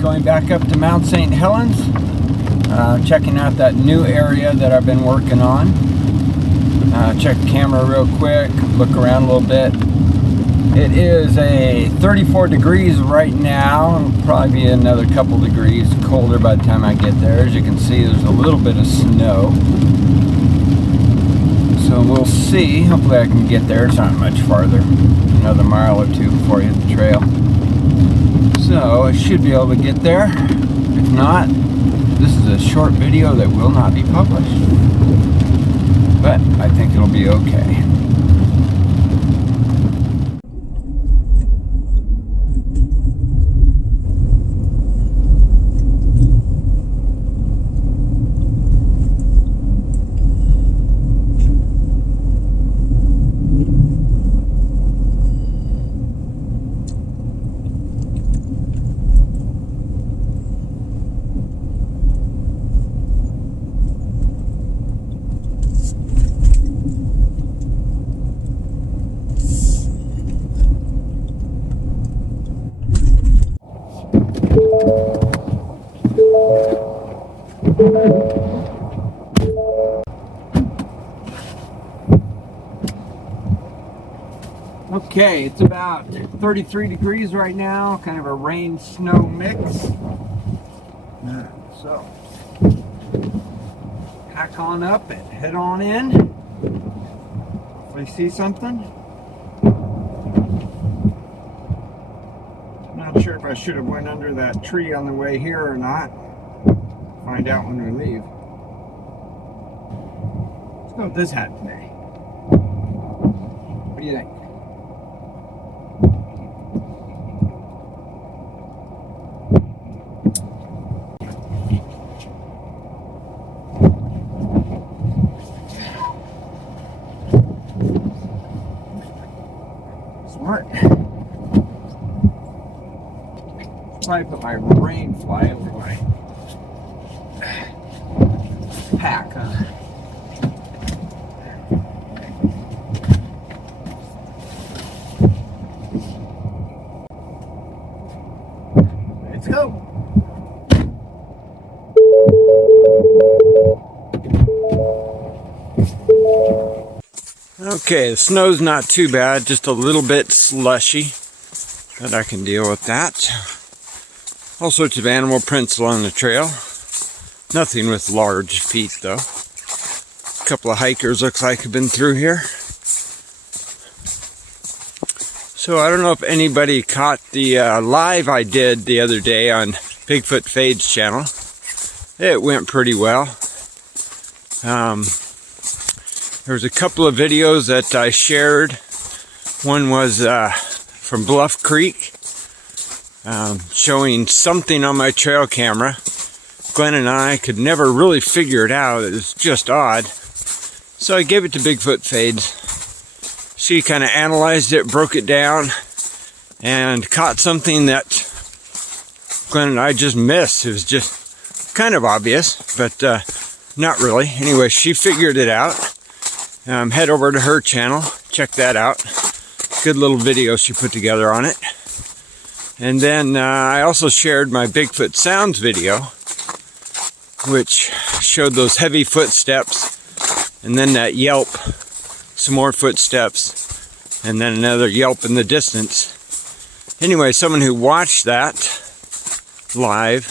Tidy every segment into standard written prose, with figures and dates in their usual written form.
Going back up to Mount St. Helens, checking out that new area that I've been working on. Check the camera real quick, look around a little bit. It is a 34 degrees right now. It'll probably be another couple degrees colder by the time I get there. As you can see, there's a little bit of snow. So we'll see. Hopefully I can get there. It's not much farther. Another mile or two before I hit the trail. So I should be able to get there. If not, this is a short video that will not be published. But I think it'll be okay. Okay, it's about 33 degrees right now, kind of a rain-snow mix. So, pack on up and head on in. Hopefully see something. Not sure if I should have went under that tree on the way here or not. Find out when we leave. Let's go with this hat today. What do you think? Smart. Probably put my rain fly over my pack, huh? Let's go. Okay, the snow's not too bad, just a little bit slushy, but I can deal with that. All sorts of animal prints along the trail. Nothing with large feet though. A couple of hikers looks like have been through here. So I don't know if anybody caught the live I did the other day on Bigfoot Fade's channel. It went pretty well. There was a couple of videos that I shared. One was from Bluff Creek, showing something on my trail camera. Glenn and I could never really figure it out. It was just odd. So I gave it to Bigfoot Fades. She kind of analyzed it, broke it down, and caught something that Glenn and I just missed. It was just kind of obvious, but not really. Anyway, she figured it out. Head over to her channel, check that out. Good little video she put together on it. And then I also shared my Bigfoot Sounds video, which showed those heavy footsteps, and then that yelp, some more footsteps, and then another yelp in the distance. Anyway, someone who watched that live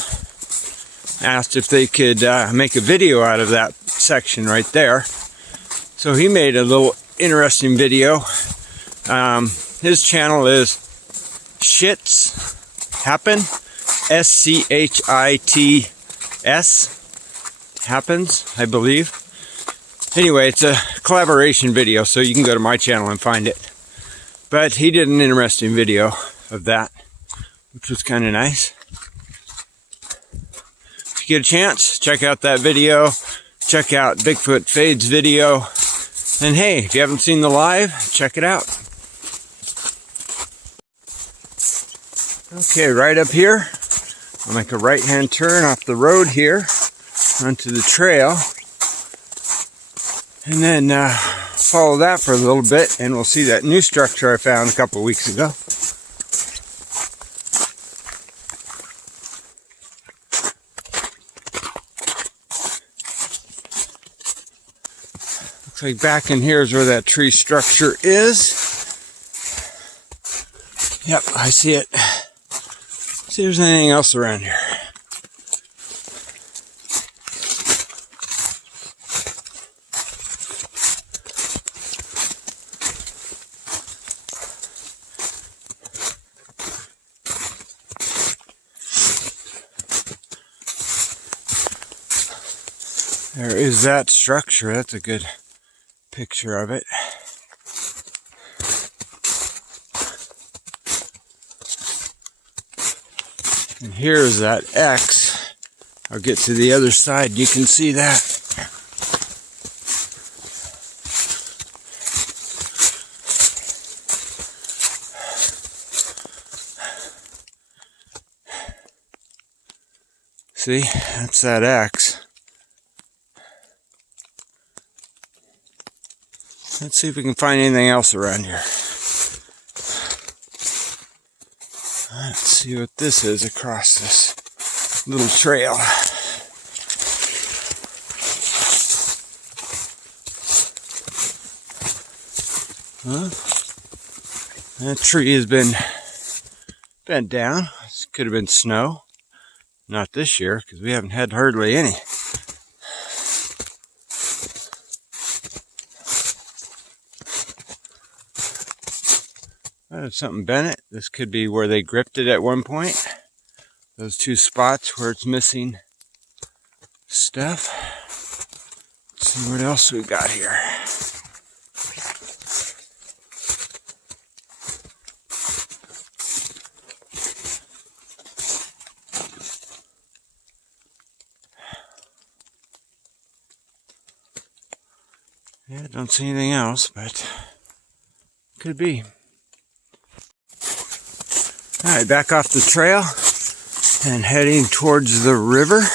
asked if they could make a video out of that section right there. So he made a little interesting video. His channel is Shits Happen, S-C-H-I-T-S, Happens, I believe. Anyway, it's a collaboration video, so you can go to my channel and find it. But he did an interesting video of that, which was kind of nice. If you get a chance, check out that video. Check out Bigfoot Fade's video. And hey, if you haven't seen the live, check it out. Okay, right up here, I'll make a right-hand turn off the road here onto the trail. And then follow that for a little bit, and we'll see that new structure I found a couple weeks ago. Looks like back in here is where that tree structure is. Yep, I see it. See if there's anything else around here. There is that structure. That's a good picture of it. And here's that X. I'll get to the other side. You can see that. See, that's that X. Let's see if we can find anything else around here. Let's see what this is across this little trail. Huh? That tree has been bent down. This could have been snow. Not this year, because we haven't had hardly any. That's something bent it. This could be where they gripped it at one point. Those two spots where it's missing stuff. Let's see what else we got here. Yeah, don't see anything else, but could be. Alright, back off the trail and heading towards the river. Let's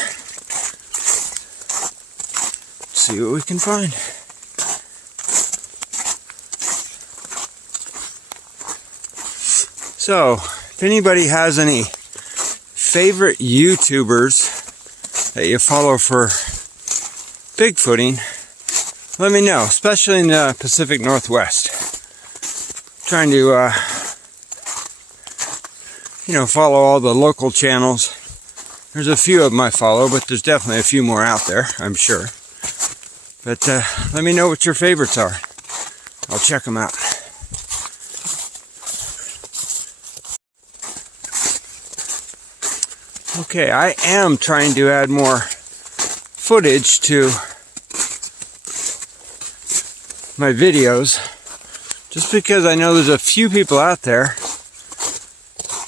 see what we can find. So, if anybody has any favorite YouTubers that you follow for Bigfooting, let me know, especially in the Pacific Northwest. I'm trying to, follow all the local channels. There's a few of them I follow, but there's definitely a few more out there, I'm sure. But let me know what your favorites are. I'll check them out. Okay, I am trying to add more footage to my videos, just because I know there's a few people out there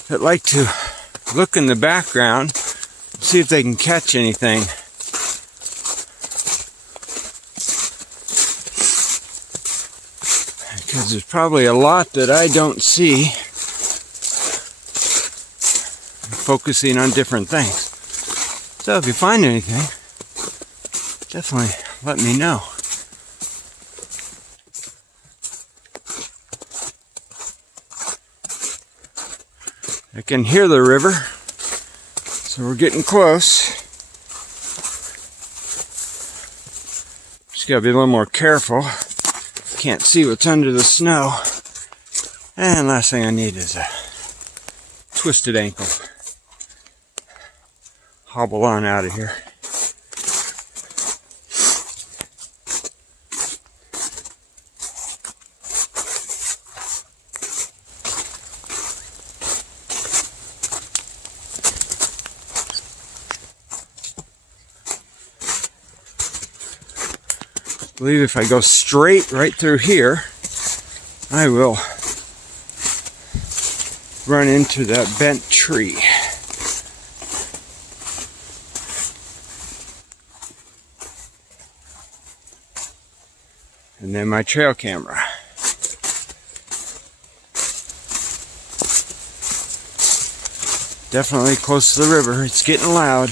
that like to look in the background and see if they can catch anything. Because there's probably a lot that I don't see. I'm focusing on different things. So if you find anything, definitely let me know. I can hear the river, so we're getting close. Just gotta be a little more careful. Can't see what's under the snow. And last thing I need is a twisted ankle. Hobble on out of here. I believe if I go straight right through here, I will run into that bent tree. And then my trail camera. Definitely close to the river. It's getting loud.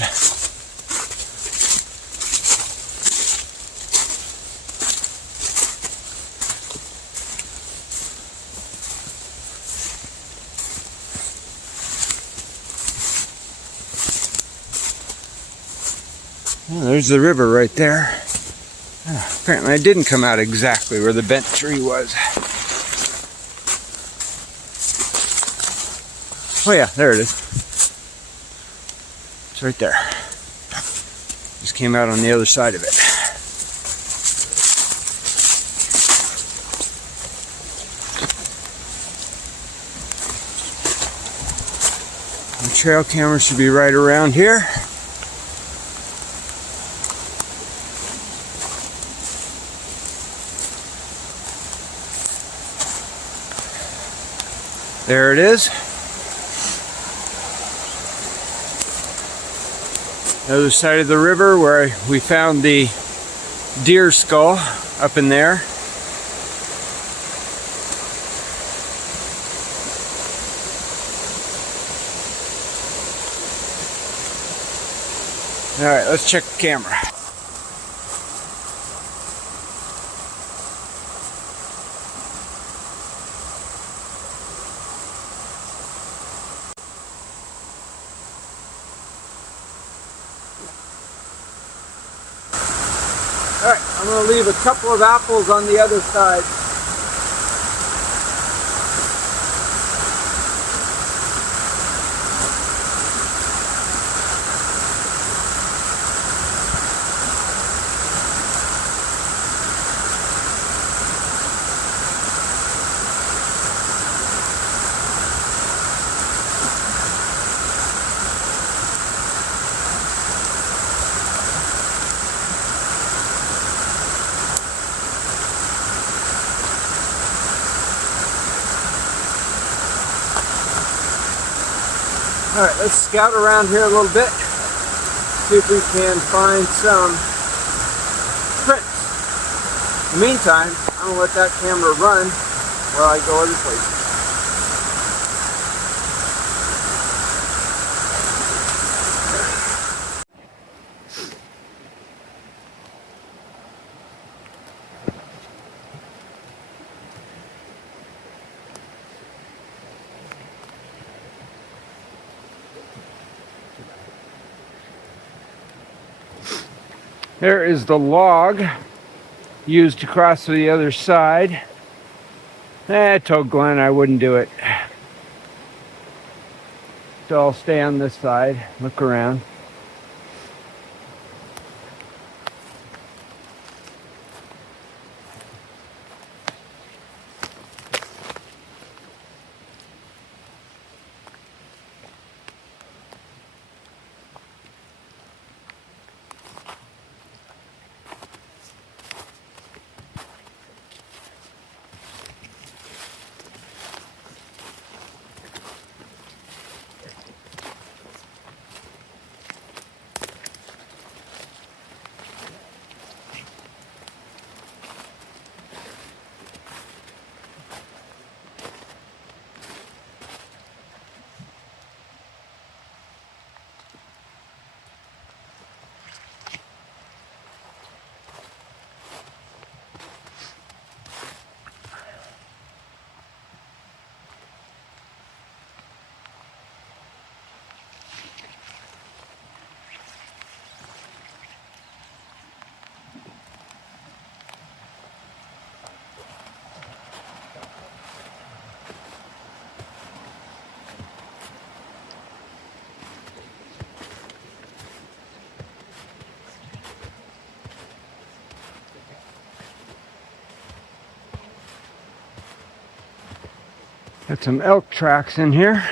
Well, there's the river right there. Apparently I didn't come out exactly where the bent tree was. Oh yeah, there it is. It's right there. Just came out on the other side of it. The trail camera should be right around here. There it is. The other side of the river where we found the deer skull up in there. Alright, let's check the camera. Alright, I'm going to leave a couple of apples on the other side. Alright, let's scout around here a little bit, see if we can find some prints. In the meantime, I'm going to let that camera run while I go other places. There is the log used to cross to the other side. I told Glenn I wouldn't do it. So I'll stay on this side, look around. Got some elk tracks in here.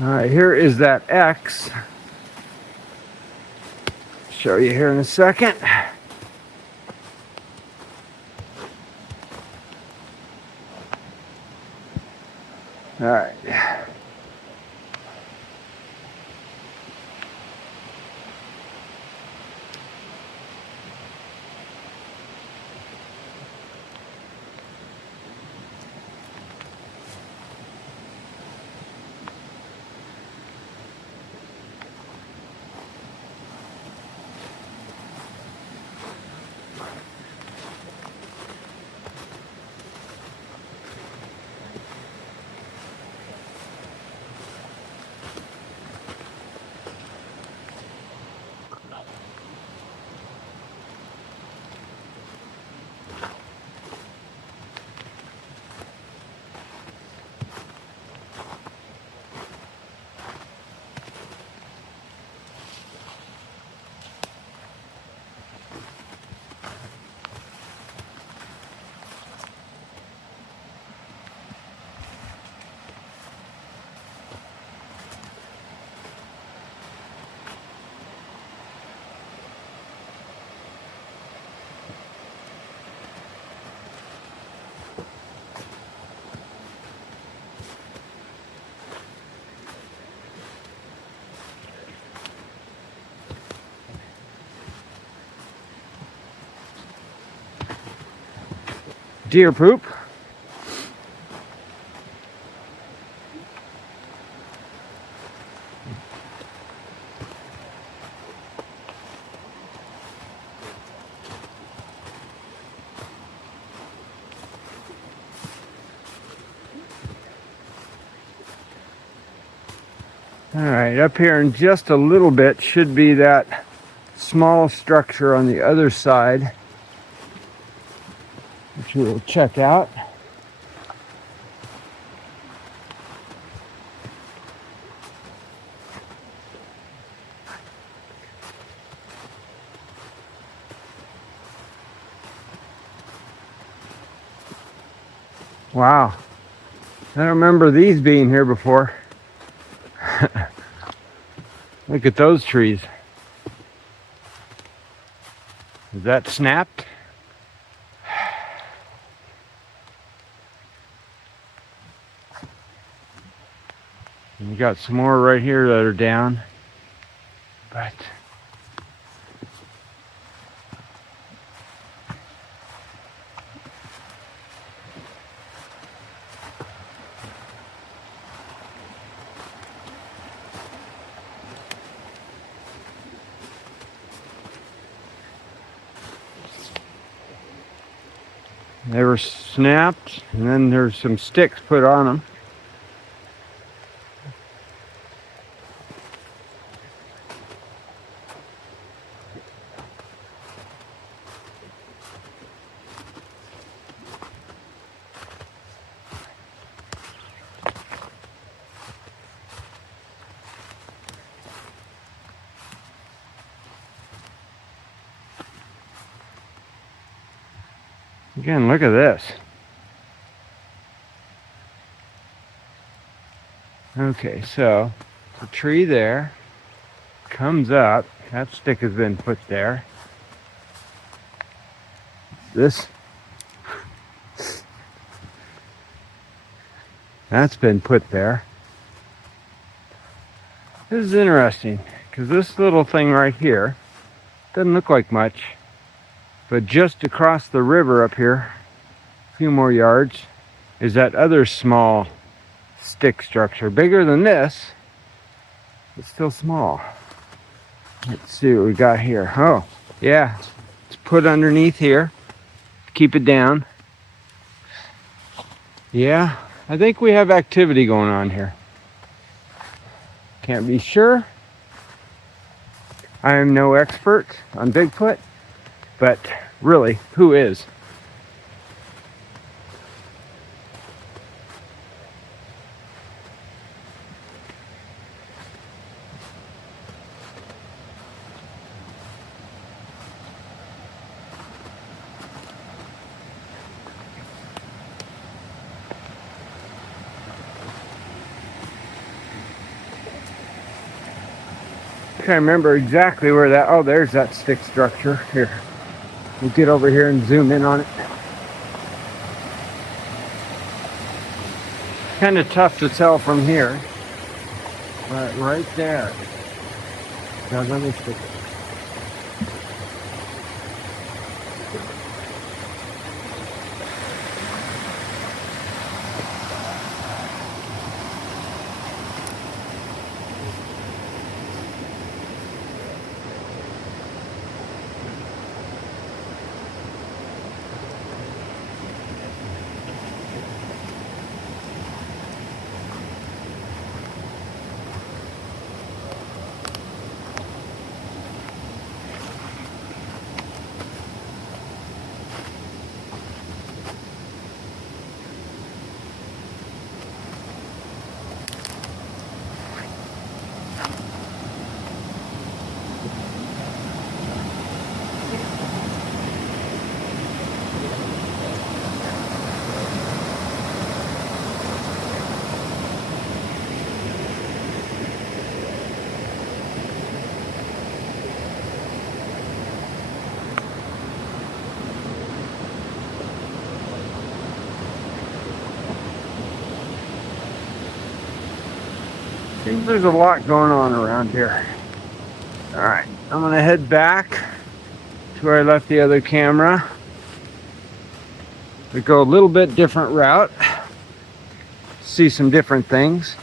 All right, here is that X. Show you here in a second. All right. Deer poop. All right, up here in just a little bit should be that small structure on the other side, which we will check out. Wow, I don't remember these being here before. Look at those trees. Is that snapped? And we got some more right here that are down. But they were snapped, and then there's some sticks put on them. Again, look at this. Okay, so the tree there comes up. That stick has been put there. That's been put there. This is interesting because this little thing right here doesn't look like much. But just across the river up here, a few more yards, is that other small stick structure. Bigger than this, but still small. Let's see what we got here. Oh, yeah, it's put underneath here to keep it down. Yeah, I think we have activity going on here. Can't be sure. I am no expert on Bigfoot. But really, who is? Trying to remember exactly where that, oh, there's that stick structure. Here, we'll get over here and zoom in on it. Kind of tough to tell from here, but right there. Now let me stick it. Seems there's a lot going on around here. All right, I'm gonna head back to where I left the other camera. We go a little bit different route, see some different things.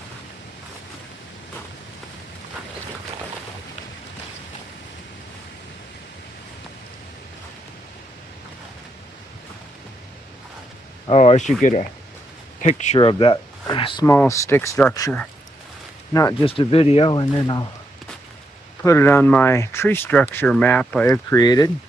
Oh, I should get a picture of that small stick structure, not just a video, and then I'll put it on my tree structure map I have created.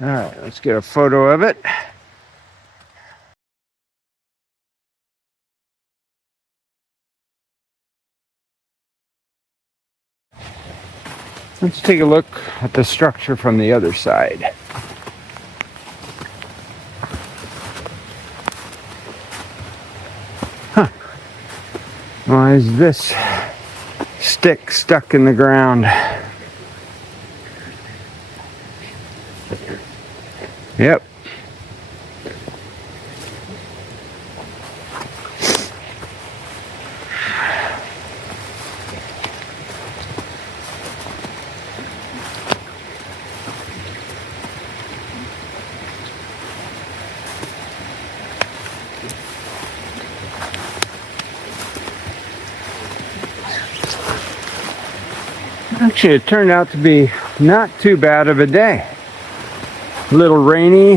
All right, let's get a photo of it. Let's take a look at the structure from the other side. Huh. Why is this stick stuck in the ground? Yep. Actually, it turned out to be not too bad of a day. A little rainy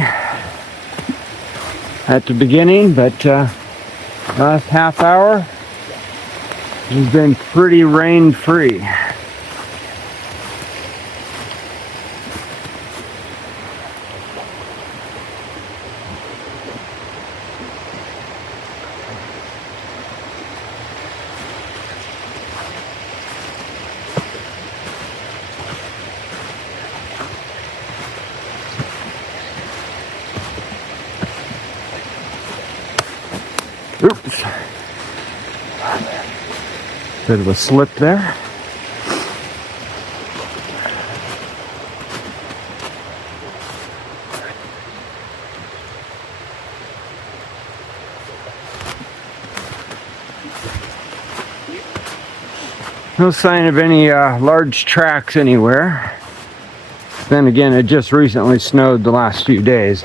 at the beginning, but last half hour has been pretty rain-free. Oops. Bit of a slip there. No sign of any large tracks anywhere. Then again, it just recently snowed the last few days.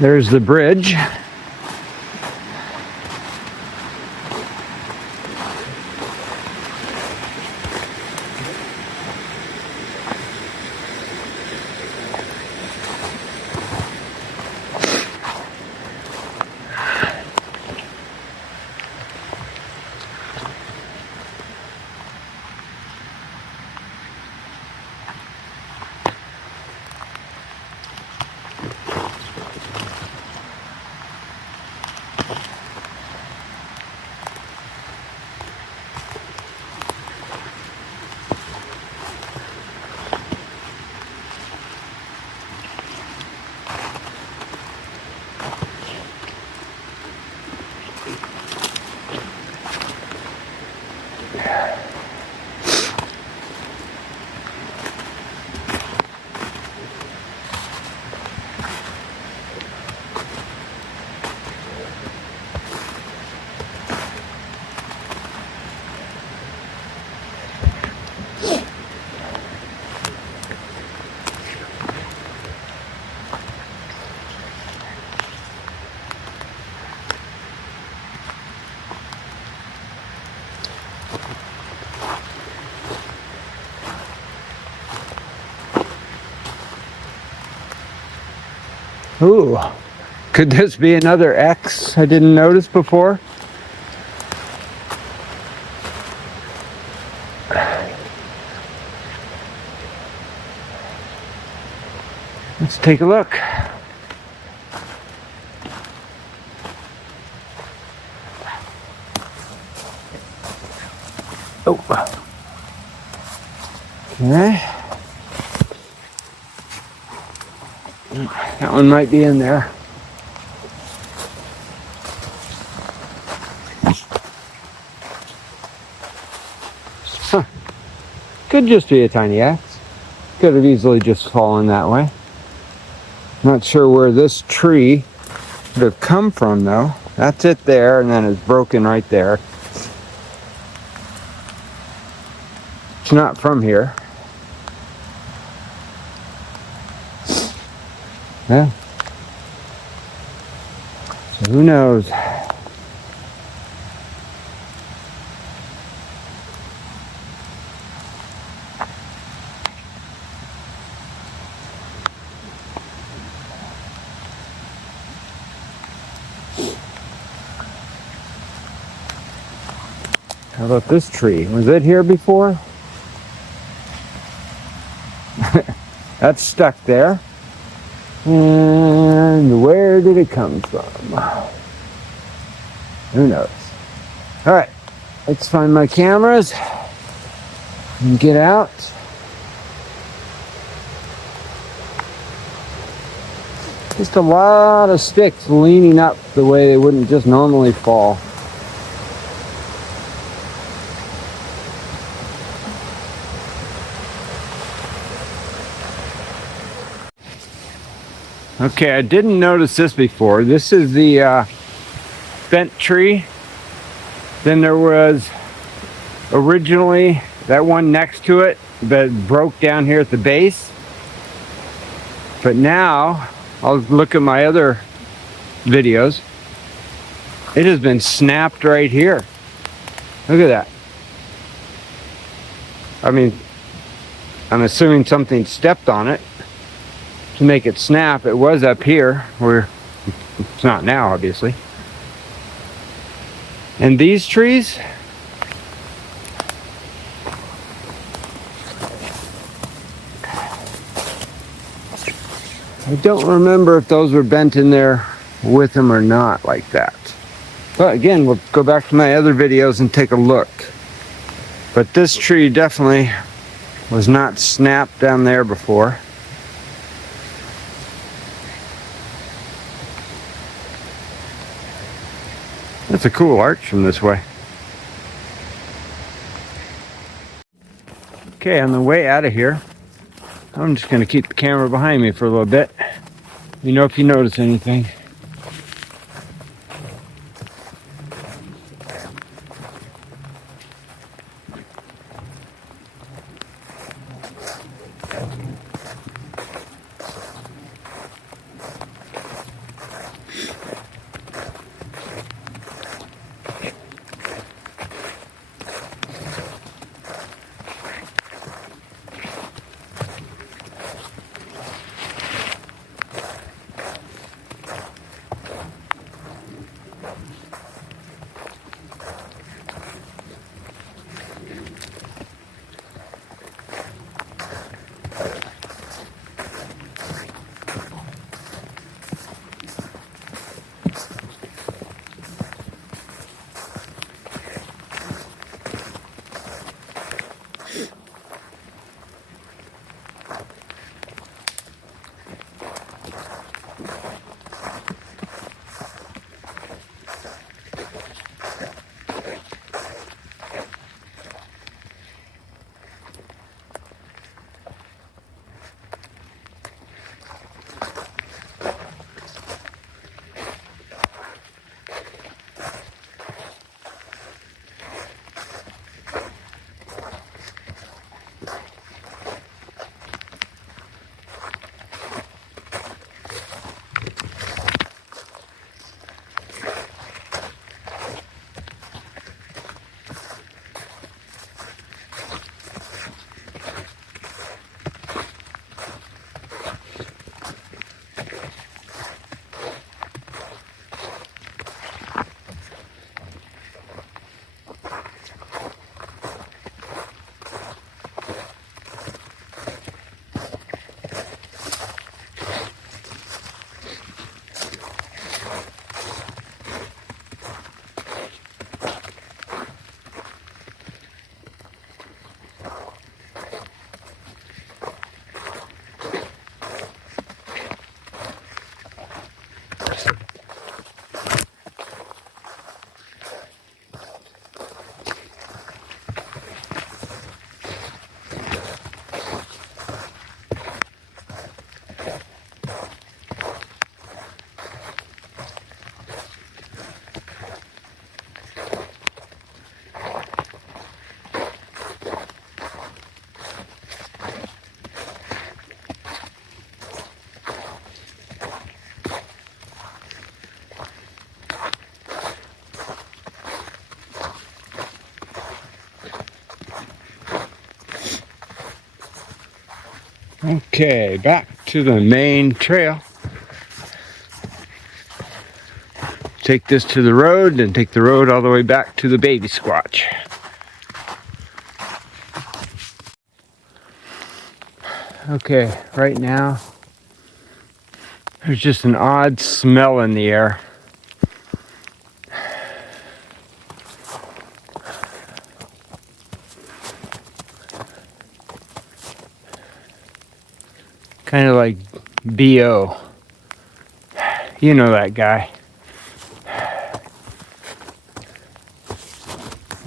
There's the bridge. Ooh, could this be another X I didn't notice before? Let's take a look. Oh. Okay. That one might be in there. Huh. Could just be a tiny axe. Could have easily just fallen that way. Not sure where this tree would have come from though. That's it there, and then it's broken right there. It's not from here. Yeah. So who knows? How about this tree? Was it here before? That's stuck there. And where did it come from? Who knows? All right, let's find my cameras and get out. Just a lot of sticks leaning up the way they wouldn't just normally fall. Okay, I didn't notice this before. This is the bent tree. Then there was originally that one next to it that broke down here at the base. But now, I'll look at my other videos. It has been snapped right here. Look at that. I mean, I'm assuming something stepped on it to make it snap. It was up here where it's not now, obviously. And these trees, I don't remember if those were bent in there with them or not like that. But again, we'll go back to my other videos and take a look. But this tree definitely was not snapped down there before. That's a cool arch from this way. Okay, on the way out of here, I'm just going to keep the camera behind me for a little bit. You know if you notice anything. Okay, back to the main trail. Take this to the road, and take the road all the way back to the baby squatch. Okay, right now, there's just an odd smell in the air. Kind of like B.O. You know that guy.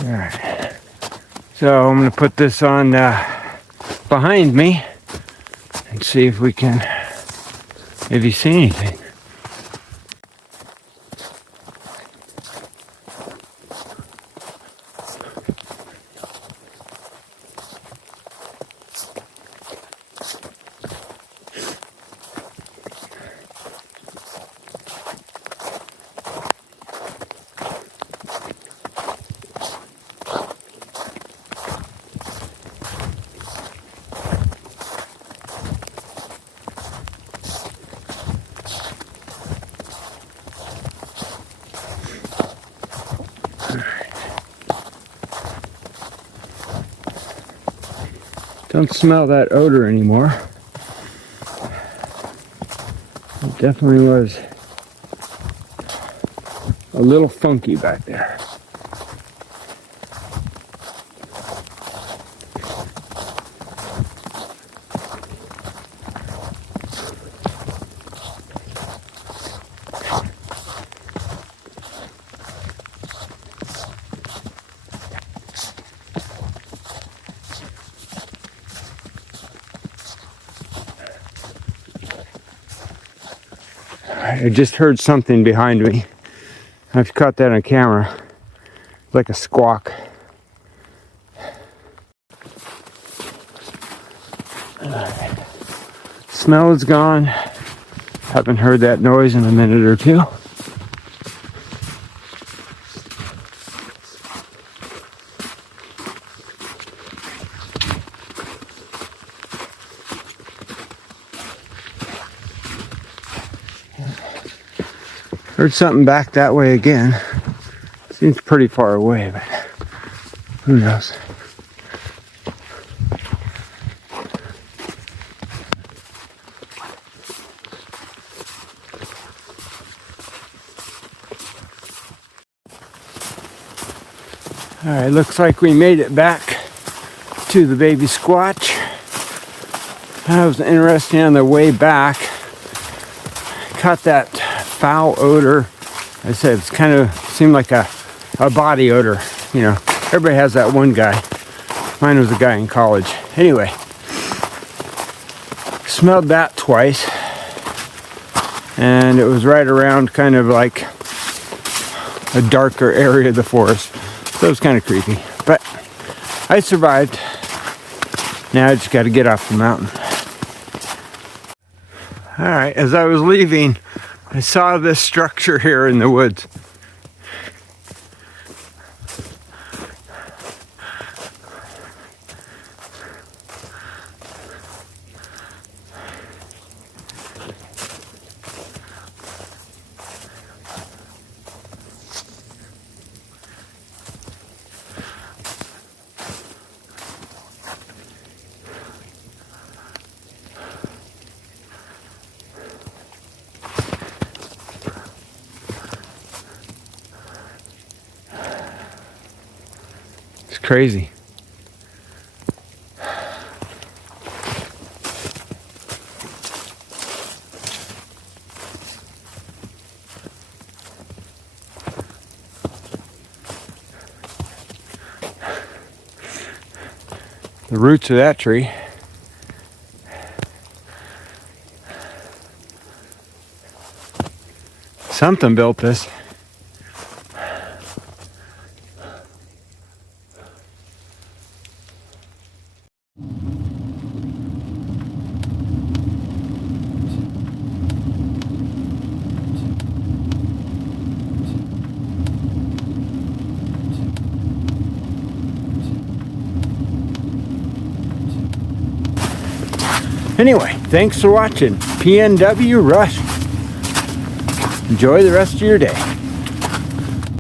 Alright. So I'm going to put this on behind me and see if we can maybe see anything. Don't smell that odor anymore. It definitely was a little funky back there. I just heard something behind me. I've caught that on camera. Like a squawk. Smell is gone. Haven't heard that noise in a minute or two. Heard something back that way again. Seems pretty far away, but who knows? Alright, looks like we made it back to the baby squatch. That was interesting on the way back. Caught that foul odor. I said it's kind of seemed like a body odor. You know, everybody has that one guy. Mine was a guy in college. Anyway, smelled that twice, and it was right around kind of like a darker area of the forest. So it was kind of creepy, but I survived. Now I just got to get off the mountain. All right, as I was leaving, I saw this structure here in the woods. It's crazy. The roots of that tree. Something built this. Anyway, thanks for watching PNW Rush. Enjoy the rest of your day.